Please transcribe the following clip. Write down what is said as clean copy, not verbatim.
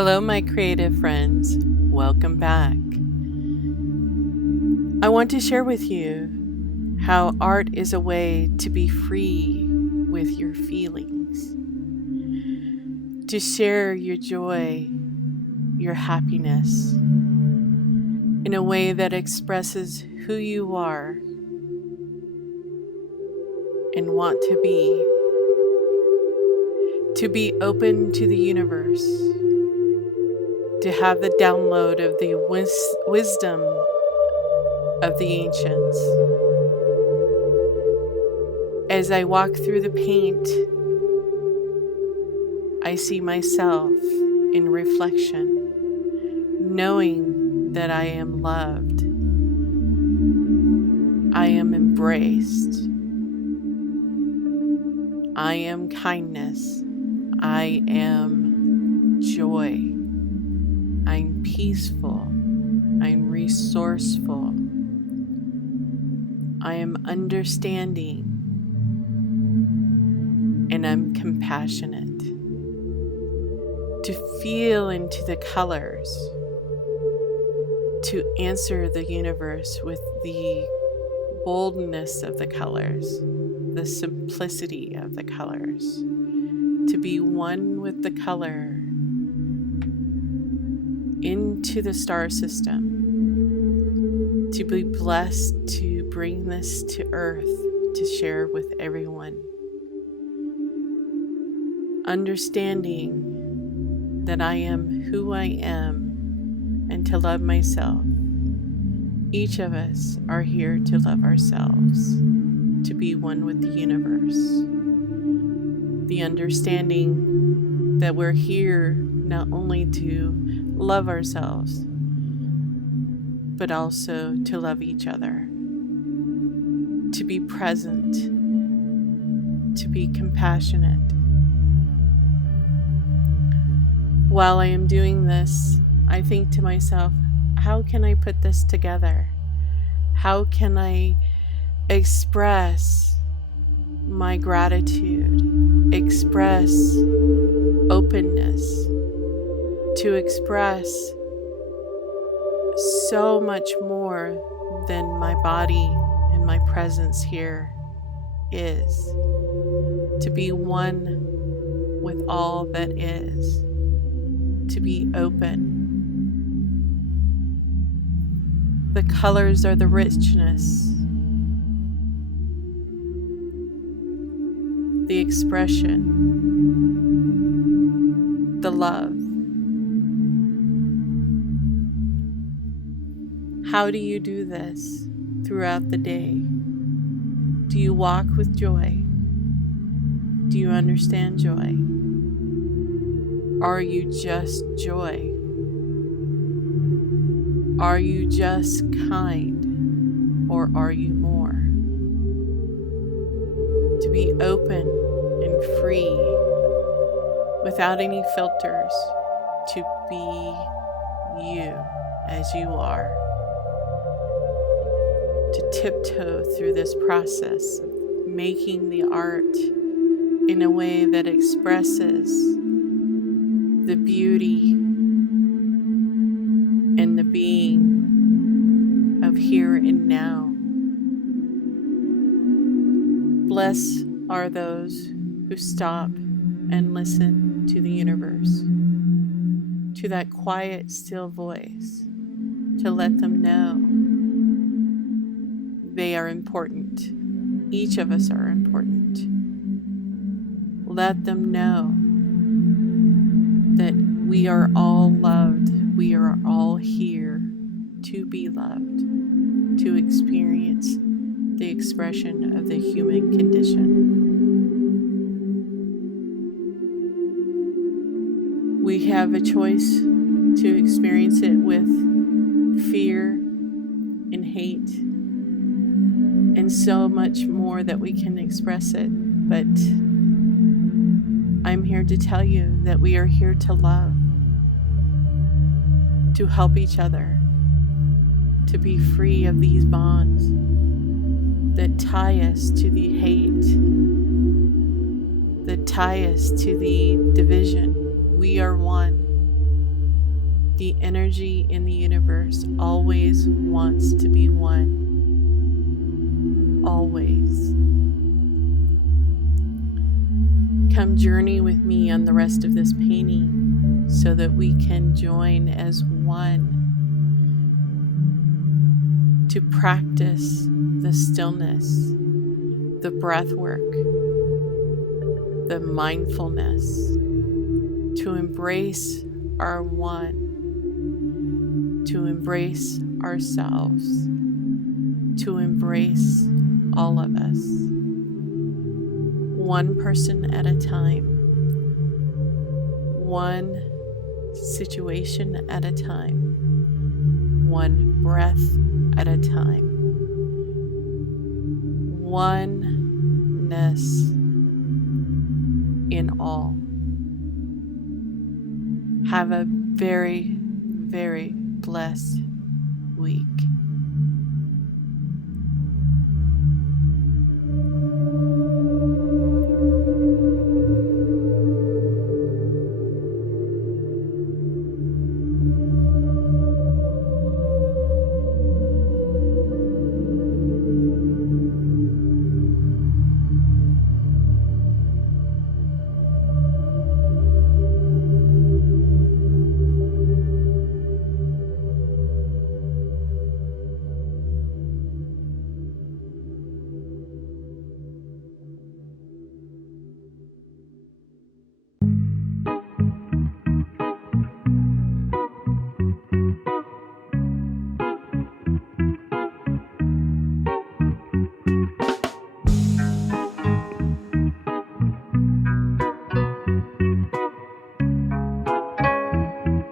Hello, my creative friends. Welcome back. I want to share with you how art is a way to be free with your feelings, to share your joy, your happiness in a way that expresses who you are and want to be open to the universe, to have the download of the wisdom of the ancients. As I walk through the paint, I see myself in reflection, knowing that I am loved, I am embraced, I am kindness, I am joy. I'm peaceful, I'm resourceful, I am understanding, and I'm compassionate. To feel into the colors, to answer the universe with the boldness of the colors, the simplicity of the colors, to be one with the color, into the star system, to be blessed to bring this to earth to share with everyone. Understanding that I am who I am and to love myself. Each of us are here to love ourselves, to be one with the universe. The understanding that we're here not only to love ourselves, but also to love each other, to be present, to be compassionate. While I am doing this, I think to myself, how can I put this together? How can I express my gratitude, express openness, to express so much more than my body and my presence here is, to be one with all that is, to be open. The colors are the richness, the expression, the love. How do you do this throughout the day? Do you walk with joy? Do you understand joy? Are you just joy? Are you just kind? Or are you more? To be open and free, without any filters, to be you as you are. To tiptoe through this process of making the art in a way that expresses the beauty and the being of here and now. Blessed are those who stop and listen to the universe, to that quiet, still voice, to let them know they are important. Each of us are important. Let them know that we are all loved. We are all here to be loved, to experience the expression of the human condition. We have a choice to experience it with fear and hate, and so much more that we can express it. But I'm here to tell you that we are here to love, to help each other, to be free of these bonds that tie us to the hate, that tie us to the division. We are one. The energy in the universe always wants to be one. Always. Come journey with me on the rest of this painting so that we can join as one to practice the stillness, the breath work, the mindfulness, to embrace our one, to embrace ourselves, to embrace all of us, one person at a time, one situation at a time, one breath at a time, oneness in all. Have a very, very blessed week.